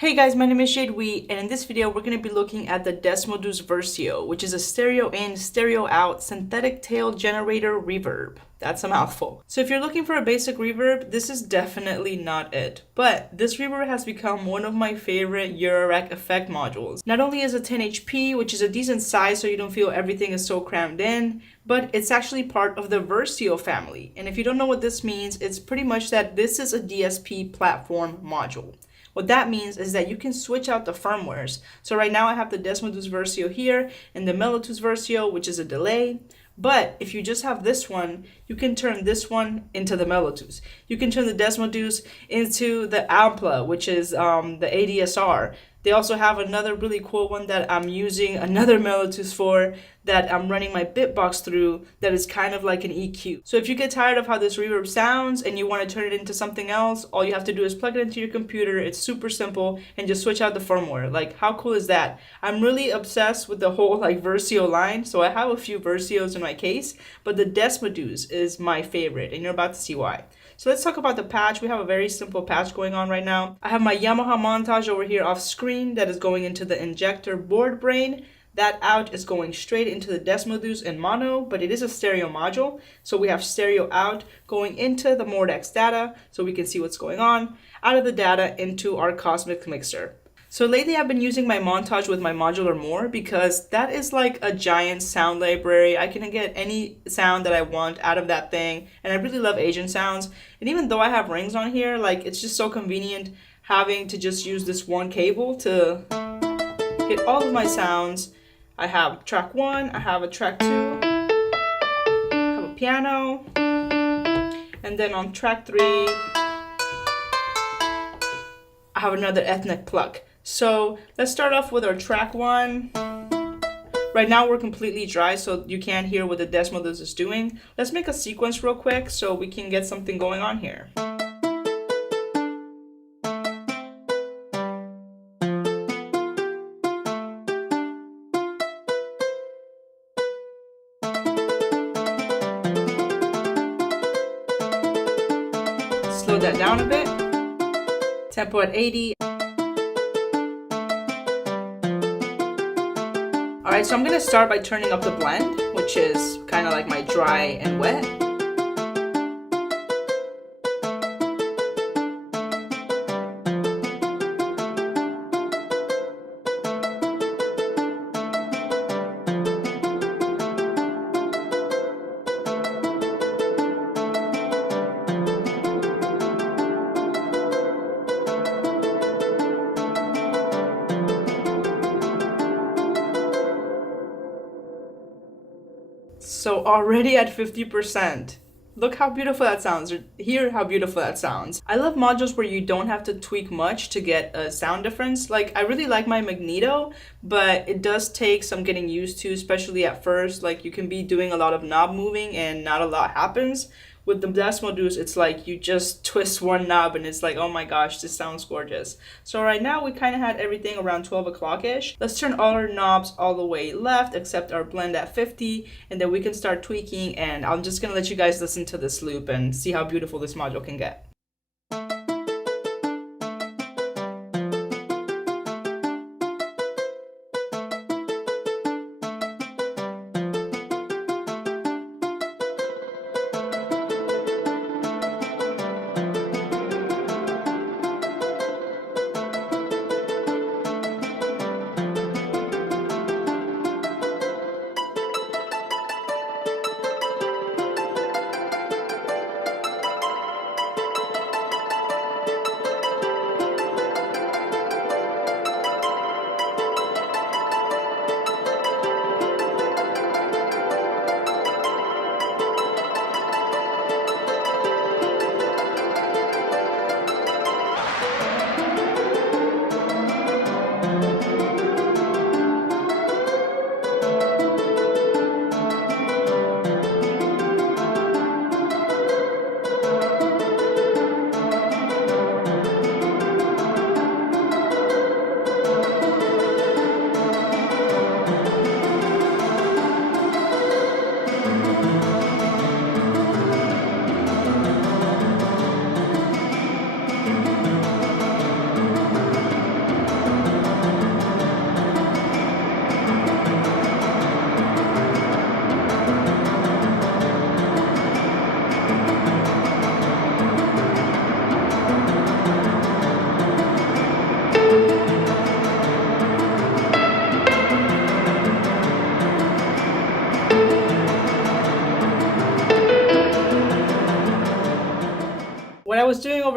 Hey guys, my name is Jade Wee, and in this video we're going to be looking at the Desmodus Versio, which is a stereo in, stereo out synthetic tail generator reverb. That's a mouthful. So if you're looking for a basic reverb, this is definitely not it. But this reverb has become one of my favorite Eurorack effect modules. Not only is it 10 HP, which is a decent size so you don't feel everything is so crammed in, but it's actually part of the Versio family. And if you don't know what this means, it's pretty much that this is a DSP platform module. What that means is that you can switch out the firmwares. So right now I have the Desmodus Versio here and the Mellotus Versio, which is a delay. But if you just have this one, you can turn this one into the Mellotus. You can turn the Desmodus into the Ampla, which is the ADSR. They also have another really cool one that I'm using another Mellotus for that I'm running my bitbox through that is kind of like an EQ. So if you get tired of how this reverb sounds and you want to turn it into something else, all you have to do is plug it into your computer. It's super simple and just switch out the firmware. Like, how cool is that? I'm really obsessed with the whole like Versio line. So I have a few Versios in my case, but the Desmodus is my favorite and you're about to see why. So let's talk about the patch. We have a very simple patch going on right now. I have my Yamaha montage over here off screen that is going into the injector board brain. That out is going straight into the Desmodus in mono, but it is a stereo module. So we have stereo out going into the Mordex data so we can see what's going on, out of the data into our Cosmic Mixer. So lately I've been using my montage with my modular more because that is like a giant sound library. I can get any sound that I want out of that thing, and I really love Asian sounds. And even though I have rings on here, like it's just so convenient having to just use this one cable to get all of my sounds. I have track 1, I have a track 2, I have a piano, and then on track 3 I have another ethnic pluck. So let's start off with our track 1. Right now we're completely dry, so you can't hear what the Desmodus is doing. Let's make a sequence real quick so we can get something going on here. Slow that down a bit. Tempo at 80. Alright, so I'm going to start by turning up the blend, which is kind of like my dry and wet. So already at 50%. Look how beautiful that sounds, or hear how beautiful that sounds. I love modules where you don't have to tweak much to get a sound difference. Like, I really like my Magneto, but it does take some getting used to, especially at first. Like, you can be doing a lot of knob moving and not a lot happens. With the Desmodus, it's like you just twist one knob and it's like, oh my gosh, this sounds gorgeous. So right now we kind of had everything around 12 o'clock-ish. Let's turn all our knobs all the way left except our blend at 50, and then we can start tweaking, and I'm just gonna let you guys listen to this loop and see how beautiful this module can get.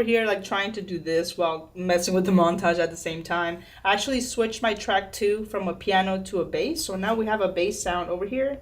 over here like trying to do this while messing with the montage at the same time. I actually switched my track 2 from a piano to a bass, so now we have a bass sound over here.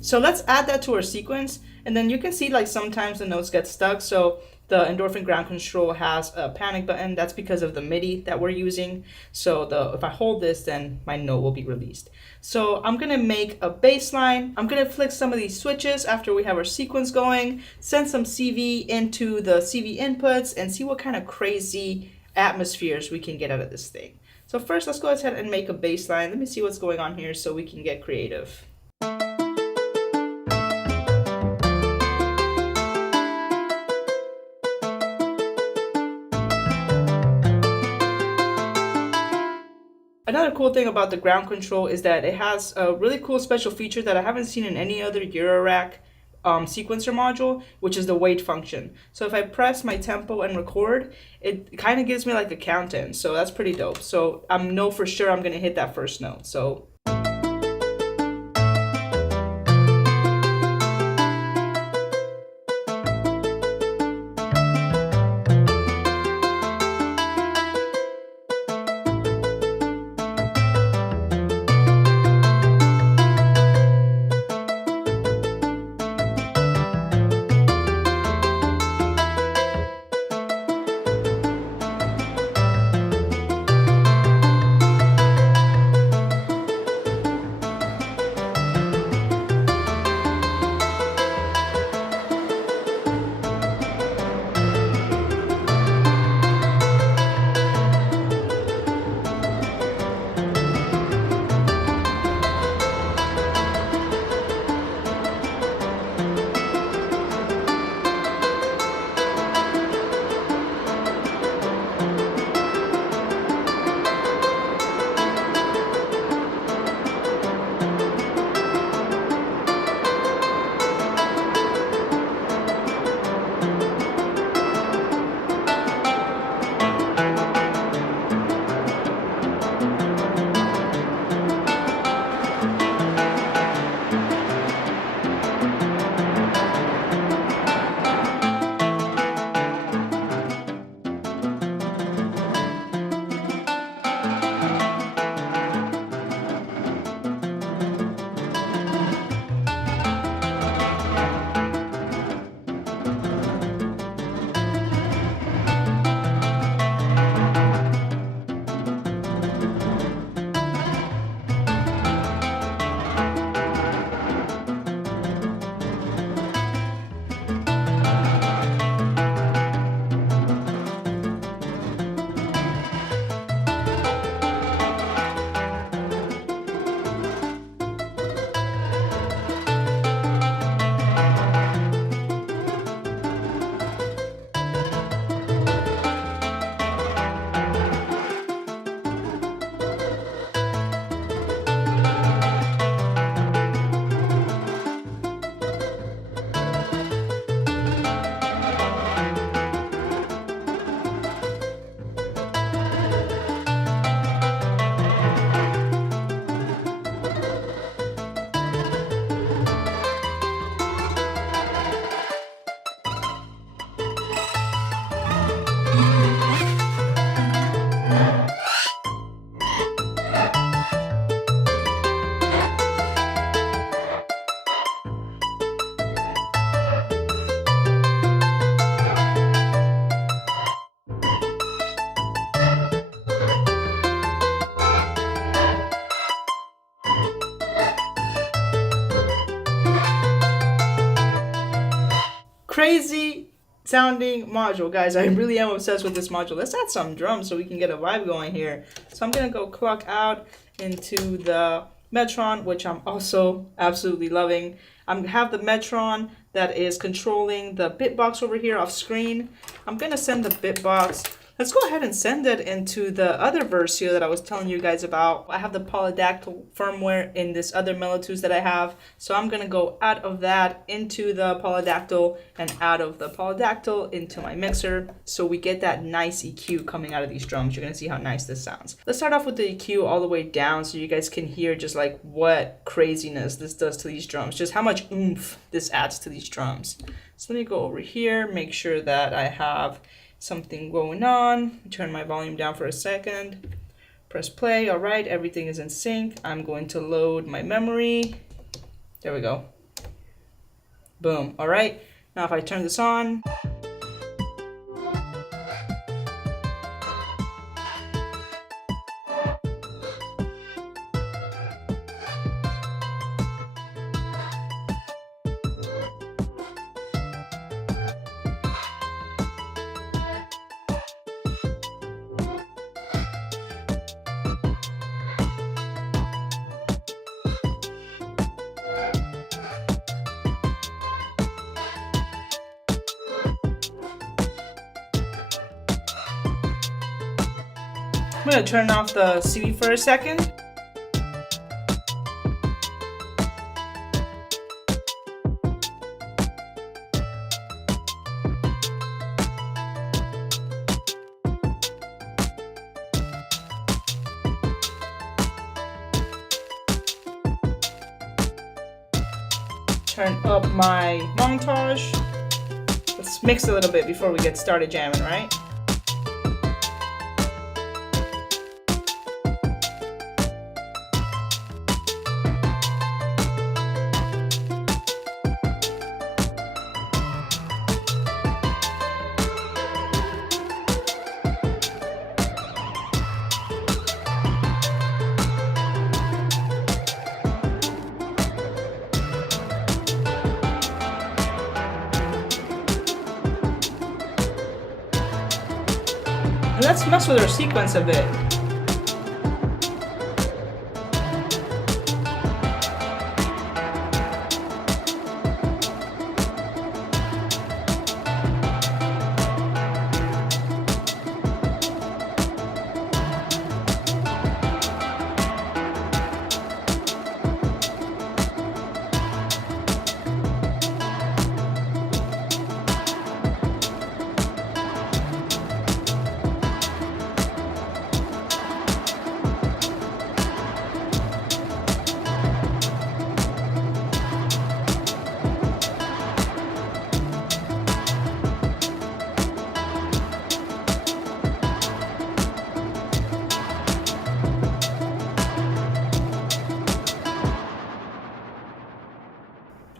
So let's add that to our sequence, and then you can see like sometimes the notes get stuck. So the endorphin ground control has a panic button. That's because of the MIDI that we're using. So if I hold this, then my note will be released. So I'm gonna make a bass line. I'm gonna flick some of these switches after we have our sequence going, send some CV into the CV inputs, and see what kind of crazy atmospheres we can get out of this thing. So first, let's go ahead and make a bass line. Let me see what's going on here so we can get creative. Another cool thing about the ground control is that it has a really cool special feature that I haven't seen in any other Eurorack sequencer module, which is the wait function. So if I press my tempo and record, it kind of gives me like a count-in. So that's pretty dope. So I know for sure I'm going to hit that first note. So crazy sounding module, guys. I really am obsessed with this module. Let's add some drums so we can get a vibe going here. So I'm gonna go clock out into the Metron, which I'm also absolutely loving. I have the Metron that is controlling the bitbox over here off screen. I'm gonna send the bitbox Let's go ahead and send it into the other Versio that I was telling you guys about. I have the polydactyl firmware in this other Mellotus that I have. So I'm gonna go out of that into the polydactyl and out of the polydactyl into my mixer. So we get that nice EQ coming out of these drums. You're gonna see how nice this sounds. Let's start off with the EQ all the way down so you guys can hear just like what craziness this does to these drums. Just how much oomph this adds to these drums. So let me go over here, make sure that I have something going on. Turn my volume down for a second. Press play. All right, everything is in sync. I'm going to load my memory. There we go. Boom. All right. Now if I turn this on. I'm going to turn off the CD for a second. Turn up my montage. Let's mix a little bit before we get started jamming, right? And let's mess with our sequence a bit.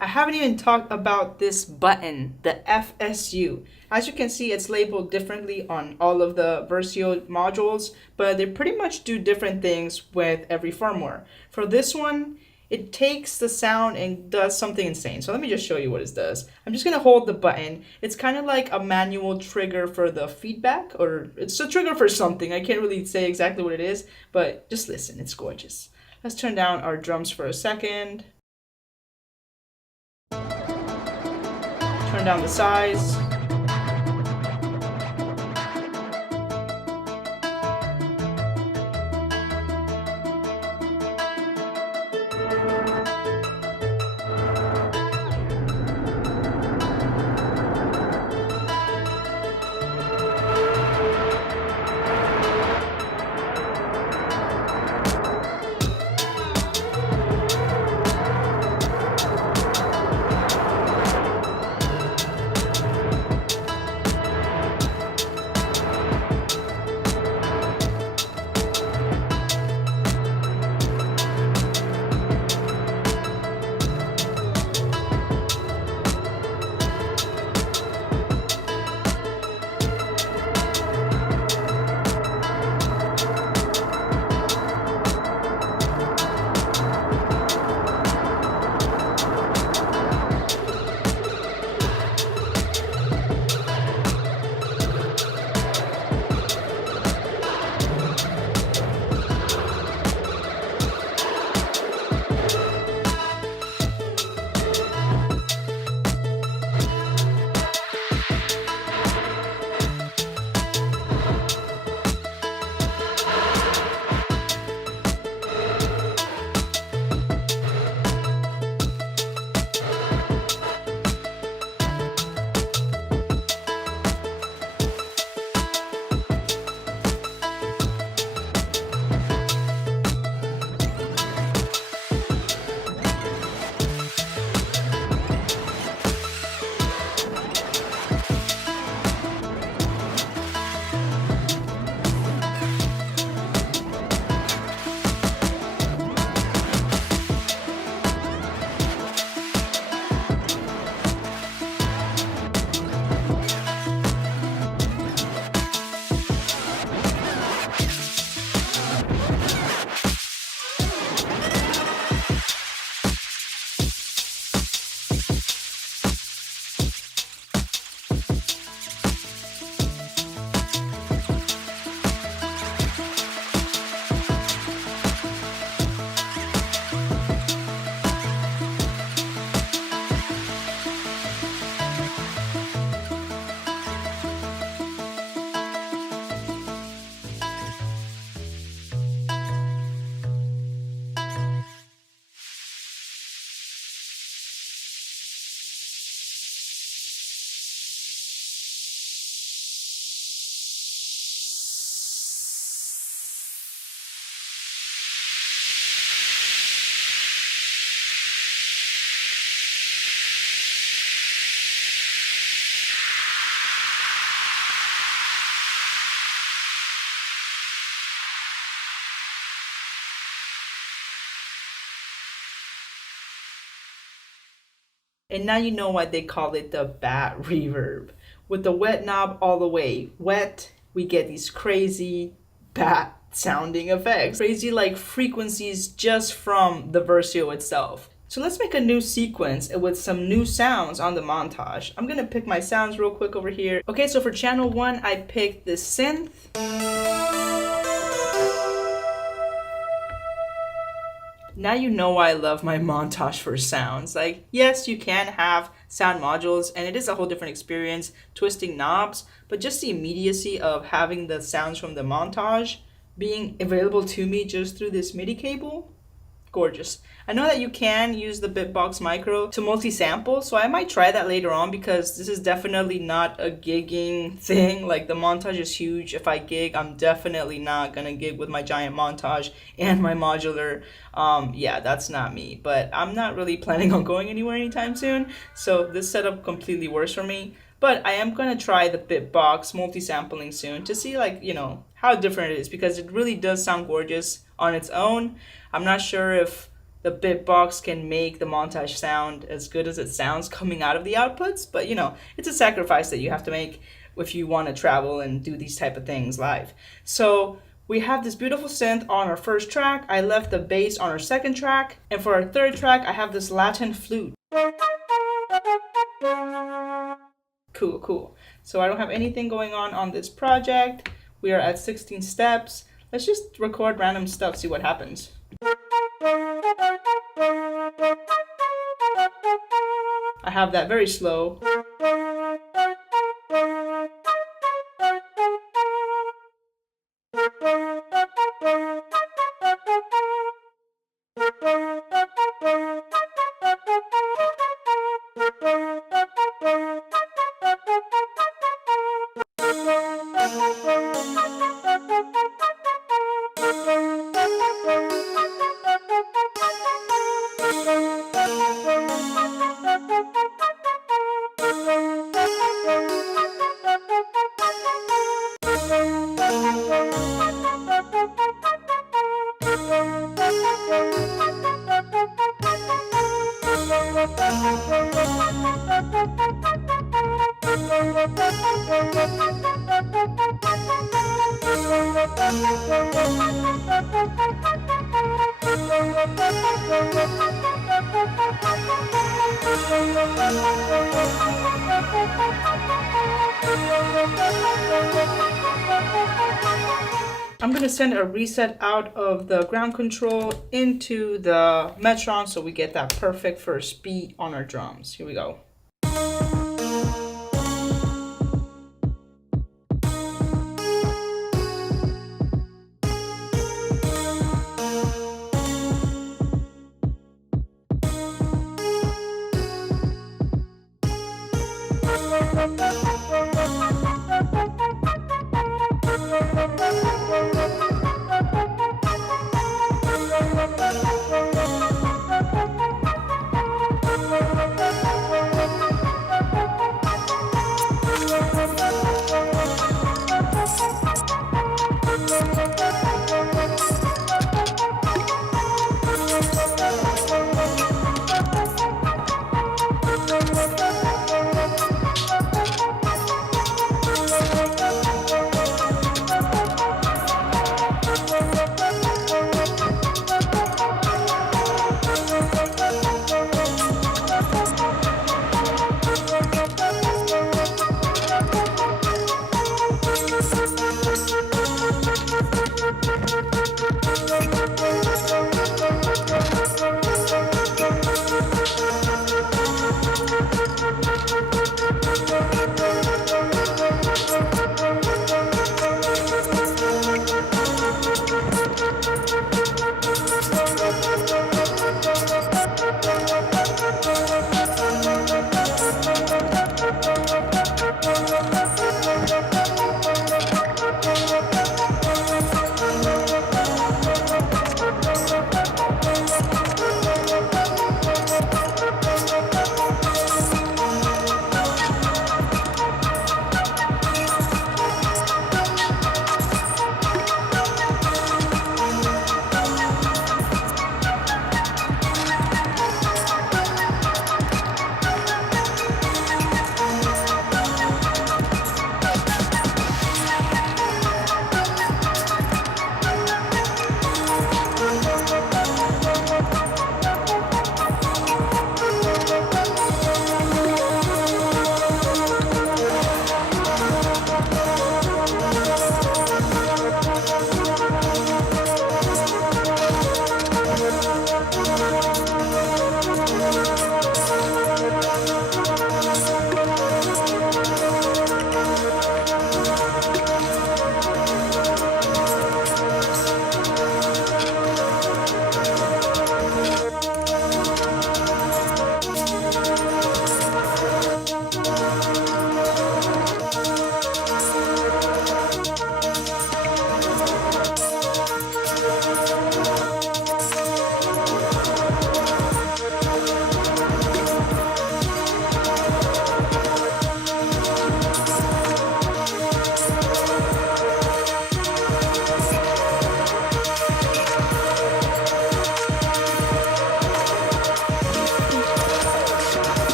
I haven't even talked about this button, the FSU. As you can see, it's labeled differently on all of the Versio modules, but they pretty much do different things with every firmware. For this one, it takes the sound and does something insane. So let me just show you what it does. I'm just gonna hold the button. It's kind of like a manual trigger for the feedback, or it's a trigger for something. I can't really say exactly what it is, but just listen, it's gorgeous. Let's turn down our drums for a second. Turn down the size. And now you know why they call it the bat reverb. With the wet knob all the way wet, we get these crazy bat sounding effects. Crazy like frequencies just from the Versio itself. So let's make a new sequence with some new sounds on the montage. I'm gonna pick my sounds real quick over here. Okay, so for channel 1, I picked the synth. Now you know why I love my montage for sounds. Like, yes, you can have sound modules, and it is a whole different experience twisting knobs, but just the immediacy of having the sounds from the montage being available to me just through this MIDI cable, gorgeous. I know that you can use the Bitbox Micro to multi-sample, so I might try that later on because this is definitely not a gigging thing. Like, the montage is huge. If I gig, I'm definitely not gonna gig with my giant montage and my modular. Yeah, that's not me, but I'm not really planning on going anywhere anytime soon, so this setup completely works for me. But I am gonna try the Bitbox multi-sampling soon to see, like, you know, how different it is, because it really does sound gorgeous on its own. I'm not sure if the Bitbox can make the montage sound as good as it sounds coming out of the outputs, but you know, it's a sacrifice that you have to make if you want to travel and do these type of things live. So we have this beautiful synth on our first track. I left the bass on our second track, and for our third track, I have this Latin flute. Cool, cool. So I don't have anything going on this project. We are at 16 steps. Let's just record random stuff, see what happens. I have that very slow. I'm going to send a reset out of the ground control into the Metron so we get that perfect first beat on our drums. Here we go.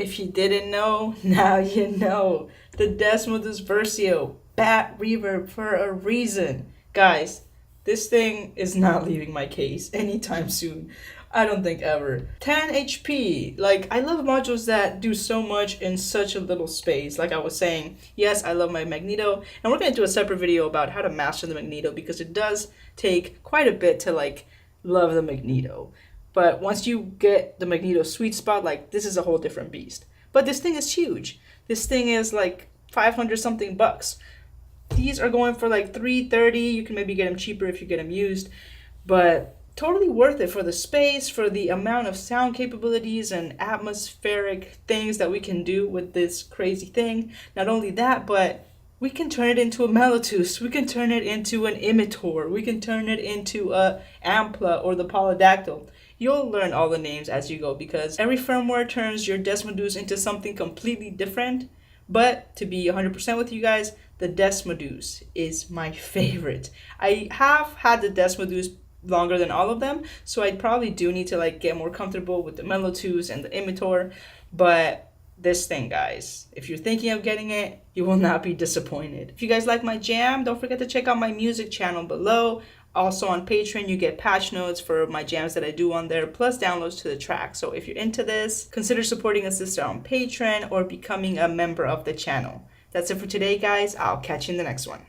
If you didn't know, now you know. The Desmodus Versio, bat reverb for a reason. Guys, this thing is not leaving my case anytime soon. I don't think ever. 10 HP. Like, I love modules that do so much in such a little space. Like I was saying, yes, I love my Magneto. And we're going to do a separate video about how to master the Magneto because it does take quite a bit to, like, love the Magneto. But once you get the Magneto sweet spot, like, this is a whole different beast. But this thing is huge. This thing is like 500 something bucks. These are going for like $330. You can maybe get them cheaper if you get them used. But totally worth it for the space, for the amount of sound capabilities and atmospheric things that we can do with this crazy thing. Not only that, but we can turn it into a Mellotus. We can turn it into an Imitor. We can turn it into a Ampla or the Polydactyl. You'll learn all the names as you go because every firmware turns your Desmodus into something completely different. But to be 100% with you guys, the Desmodus is my favorite. I have had the Desmodus longer than all of them, so I probably do need to like get more comfortable with the Mellotus and the Imitor. But this thing, guys, if you're thinking of getting it, you will not be disappointed. If you guys like my jam, don't forget to check out my music channel below. Also on Patreon, you get patch notes for my jams that I do on there, plus downloads to the track. So if you're into this, consider supporting a sister on Patreon or becoming a member of the channel. That's it for today, guys. I'll catch you in the next one.